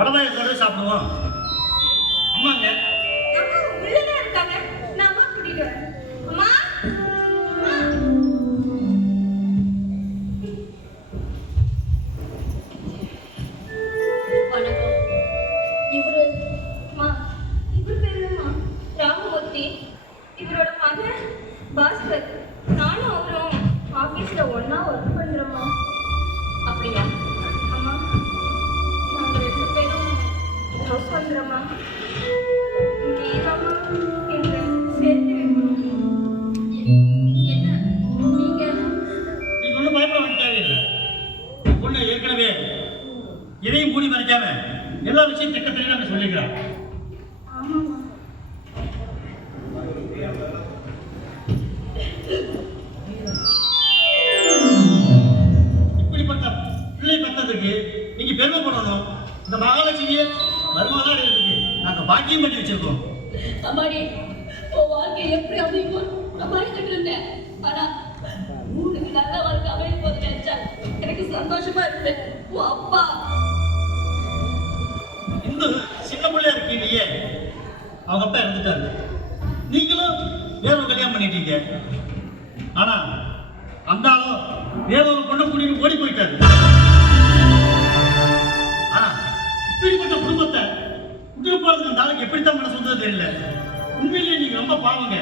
வடபாயத்தோட சாப்பிடுவோம். அம்மாங்க அம்மா உள்ளதான் இருக்காங்க. நான் அம்மா கூட்டிட்டு வரேன். அம்மா வணக்கம். இவரு இவர் பேரு ராமமூர்த்தி. இவரோட மகன் பாஸ்கர். நானும் அவரும் ஆபீஸ்ல ஒன்னா ஒர்க் பண்றோமா. அப்படியா? அம்மா நாங்க 2 பேரும் லவ் பண்றோமா. நீதாம்மா எங்களை சேர்த்து வைக்கணும். என்ன நீங்க ஒன்றும் பயப்பட வேண்டிய தேவையில்லை. பொண்ணு ஏற்கனவே எதையும் மூடி மறைக்காம எல்லா விஷயம் திட்டத்திலையும் நாங்கள் சொல்லிக்கிறோம். ஆமாம்மா. இப்படிப்பட்ட பிள்ளை பெற்றதுக்கு நீங்க பெருமைப்படணும். இந்த மகாலட்சுமியை மருமகளா இருக்கு நாங்க பாக்கியம் பண்ணி வச்சிருக்கோம். அம்மாடி உன் வாழ்க்கை எப்படி அமைக்கும் நான் பயந்துட்டு இருந்தேன். ஆனா உனக்கு நல்ல வாழ்க்கை அமையும் போது நினைச்சா எனக்கு சந்தோஷமா இருக்கு. உன் அப்பா இந்த சின்ன பிள்ளையா இருக்கீங்களே, அவங்க அப்பா இறந்துட்டாரு. நீங்களும் வேற ஒரு கல்யாணம் பண்ணிட்டீங்க. ஆனா அந்த ஆளும் வேற ஒரு பொண்ணை கூட்டிட்டு ஓடி போயிட்டாரு. ஆனா இப்படிப்பட்ட குடும்பத்தை விட்டு போறதுக்கு அந்த ஆளுக்கு எப்படித்தான் மனசு வந்தது தெரியல. உண்மையிலேயே நீங்க ரொம்ப பாவங்க.